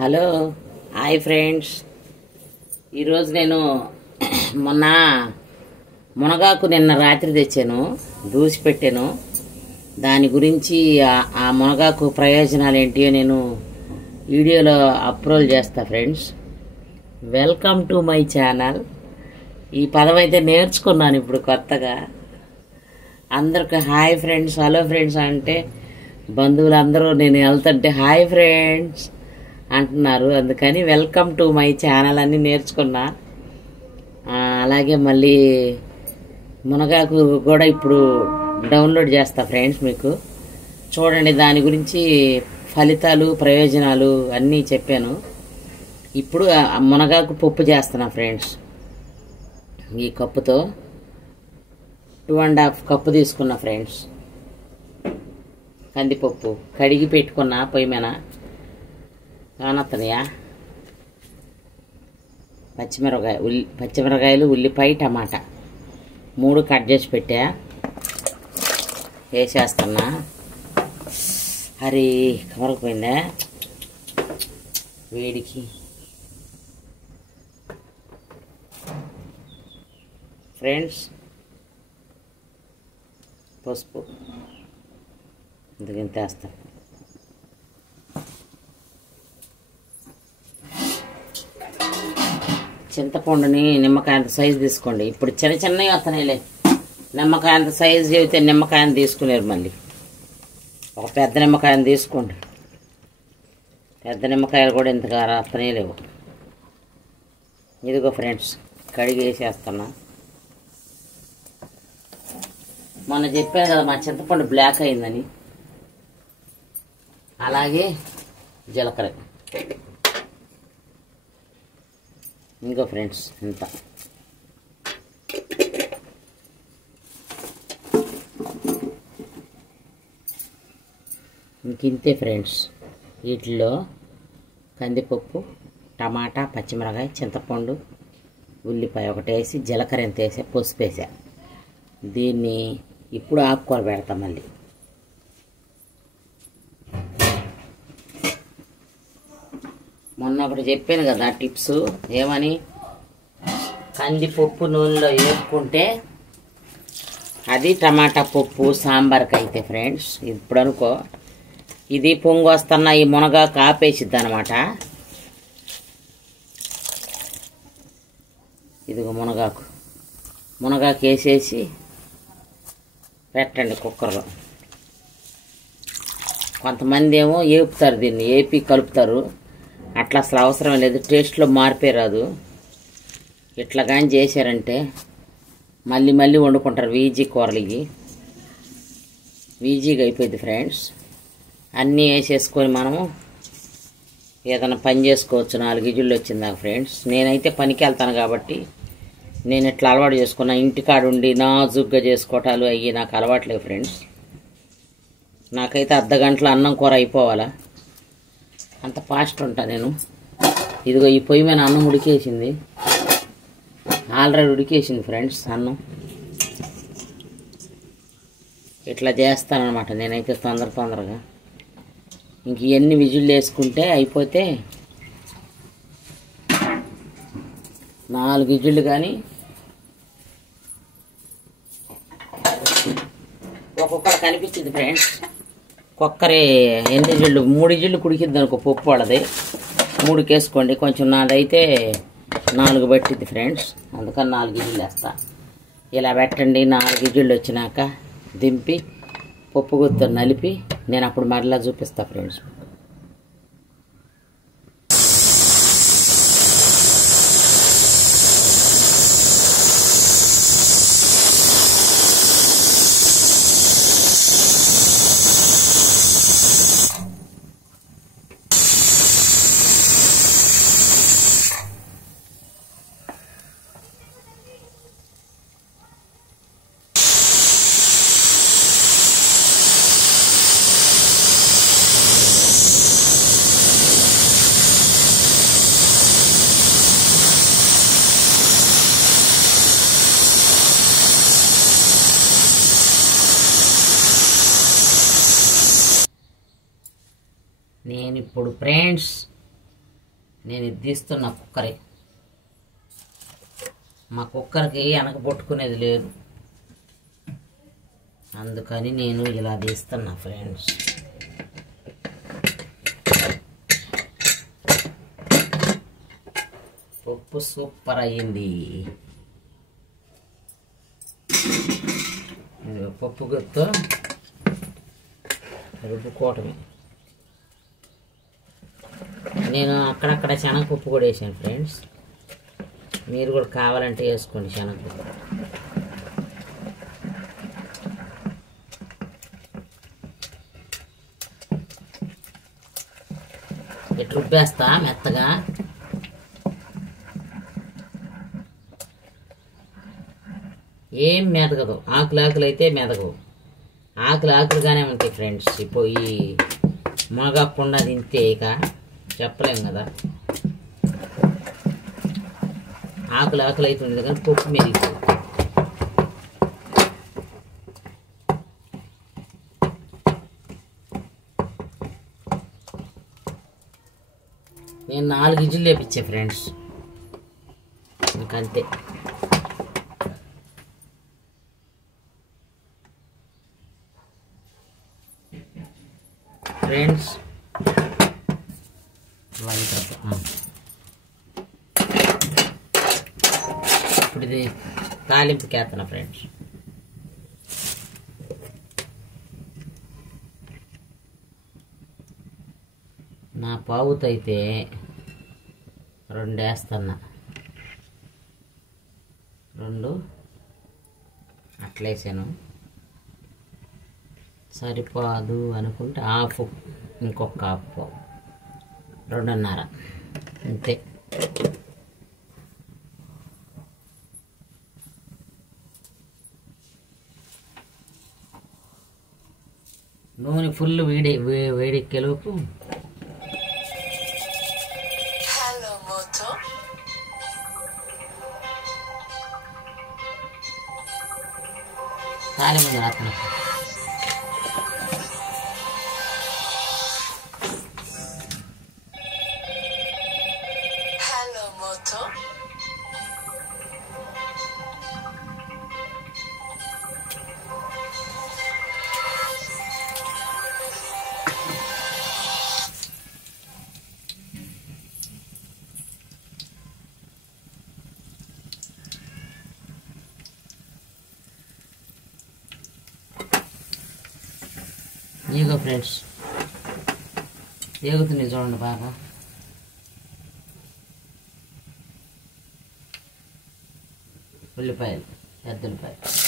Hello hi friends. ఈరోజు నేను మొన్న మునగాకు నిన్న రాత్రి తెచ్చాను, దూసి పెట్టాను. దాని గురించి ఆ మునగాకు ప్రయోజనాలు ఏంటియో నేను వీడియోలో అప్లోడ్ చేస్తా friends. Welcome to my channel. ఈ పదం అయితే నేర్చుకున్నాను ఇప్పుడు కొత్తగా. అందరికి హాయ్ ఫ్రెండ్స్, హలో ఫ్రెండ్స్ అంటే బంధువులందరూ నేను వెళ్తుంటే హాయ్ ఫ్రెండ్స్ అంటున్నారు. అందుకని వెల్కమ్ టు మై ఛానల్ అని నేర్చుకున్నా. అలాగే మళ్ళీ మునగాకు కూడా ఇప్పుడు డౌన్లోడ్ చేస్తా ఫ్రెండ్స్. మీకు చూడండి, దాని గురించి ఫలితాలు ప్రయోజనాలు అన్నీ చెప్పాను. ఇప్పుడు మునగాకు పప్పు చేస్తున్నా ఫ్రెండ్స్. ఈ కప్పుతో 2.5 కప్పు తీసుకున్నా ఫ్రెండ్స్. కందిపప్పు కడిగి పెట్టుకున్నా పొయ్యి మీద. కానొత్తనయా పచ్చిమిరకాయలు, ఉల్లిపాయ, టమాటా 3 కట్ చేసి పెట్టా. వేసేస్తున్నా. హరి కమరకపోయిందా వేడికి. ఫ్రెండ్స్ పసుపు ఇంతకింత వేస్తాను. చింతపండుని నిమ్మకాయ అంత సైజు తీసుకోండి. ఇప్పుడు చిన్న చిన్నవి వస్తున్నాయిలే. నిమ్మకాయ అంత సైజు చెబితే నిమ్మకాయని తీసుకునేరు. మళ్ళీ ఒక పెద్ద నిమ్మకాయని తీసుకోండి. పెద్ద నిమ్మకాయలు కూడా ఇంతగా వస్తనే లేవు. ఇదిగో ఫ్రెండ్స్ కడిగి వేసేస్తున్నా. మొన్న చెప్పాను కదా మా చింతపండు బ్లాక్ అయిందని. అలాగే జీలకర్ర. ఇంకో ఫ్రెండ్స్ ఇంత. ఇంతే ఫ్రెండ్స్. వీటిలో కందిపప్పు, టమాటా, పచ్చిమిరకాయ, చింతపండు, ఉల్లిపాయ ఒకటి వేసి, జీలకర్ర ఎంత వేసా, పసుపు వేసా. దీన్ని ఇప్పుడు ఆకుకూర పెడతాం మళ్ళీ. మొన్న ఒకటి చెప్పాను కదా టిప్స్. ఏమని? కందిపప్పు నూనెలో వేసుకుంటే అది టమాటా పప్పు సాంబార్కి అయితే ఫ్రెండ్స్. ఇప్పుడు అనుకో ఇది పొంగు వస్తున్న ఈ మునగాకు ఆపేసిద్ది అనమాట. ఇదిగో మునగాకు వేసేసి పెట్టండి కుక్కర్లో. కొంతమంది ఏమో ఏపుతారు, దీన్ని ఏపి కలుపుతారు. అట్లా అసలు అవసరం లేదు. టేస్ట్లో మార్పే రాదు. ఇట్లా కానీ చేశారంటే మళ్ళీ మళ్ళీ వండుకుంటారు. వీజీ కూరలకి వీజీగా అయిపోయింది ఫ్రెండ్స్. అన్నీ వేసేసుకొని మనము ఏదైనా పని చేసుకోవచ్చు. 4 ఇజుళ్ళు వచ్చింది నాకు ఫ్రెండ్స్. నేనైతే పనికి వెళ్తాను కాబట్టి నేను ఇట్లా అలవాటు చేసుకున్నా. ఇంటికాడ ఉండి నాజుగ్గా చేసుకోవటాలు అయ్యి నాకు అలవాట్లేదు ఫ్రెండ్స్. నాకైతే అర్ధగంటలో అన్నం కూర అయిపోవాలా, అంత ఫాస్ట్ ఉంటా నేను. ఇదిగో ఈ పొయ్యి మీద అన్నం ఉడికేసింది. ఆల్రెడీ ఉడికేసింది ఫ్రెండ్స్ అన్నం. ఇట్లా చేస్తానన్నమాట నేనైతే తొందరగా. ఇంక ఇవన్నీ విజిల్ వేసుకుంటే అయిపోతే 4 విజిల్లు కానీ ఒక్కొక్కటి కనిపించింది ఫ్రెండ్స్. కుక్కరే ఎన్ని ఇజిళ్ళు, 3 ఇజిళ్ళు కుడికిద్ది అనుకో పప్పు వాళ్ళది. 3 వేసుకోండి. కొంచెం నాదైతే 4 పట్టిద్ది ఫ్రెండ్స్. అందుకని 4 ఇజిళ్ళు వేస్తా. ఇలా పెట్టండి. 4 ఇజిళ్ళు వచ్చినాక దింపి పప్పు గుత్తో నలిపి నేను అప్పుడు మరలా చూపిస్తా ఫ్రెండ్స్. నేను ఇప్పుడు ఫ్రెండ్స్ నేను ఇది తీస్తున్న కుక్కరే. మా కుక్కర్కి వెనక పట్టుకునేది లేదు, అందుకని నేను ఇలా తీస్తున్నా ఫ్రెండ్స్. పప్పు సూపర్ అయ్యింది. పప్పు గుత్తో రుబ్బుకోవటమే. నేను అక్కడక్కడ శనగపప్పు కూడా వేసాను ఫ్రెండ్స్, మీరు కూడా కావాలంటే వేసుకోండి శనగపప్పు. ఇటు రుబ్బేస్తా మెత్తగా. ఏం మెదగదు, ఆకులు అయితే మెదగవు, ఆకులుగానే ఉంటాయి ఫ్రెండ్స్. ఇప్పుడు ఈ మునగకుండా తింటే ఇక చెప్పలేం కదా. ఆకులు అవుతుంది కానీ పప్పు మెరిగిపోతుంది. నేను 4 విజిల్లు వేపించా ఫ్రెండ్స్, ఇంకంతే. ఫ్రెండ్స్ ఇప్పుడు ఇది తాలింపుకి వేస్తున్నా ఫ్రెండ్స్. నా పావుతో అయితే 2 వేస్తున్నా, 2 అట్లేసాను. సరిపోదు అనుకుంటే హాఫ్, ఇంకొక హాఫ్, 2.5 అంతే. నూనె ఫుల్ వేడెక్కేలోపు తాలింపు రాత్రి ఇదిగో ఫ్రెండ్స్, ఏగుతుంది చూడండి బాగా. ఉల్లిపాయలు, పెద్ద ఉల్లిపాయలు.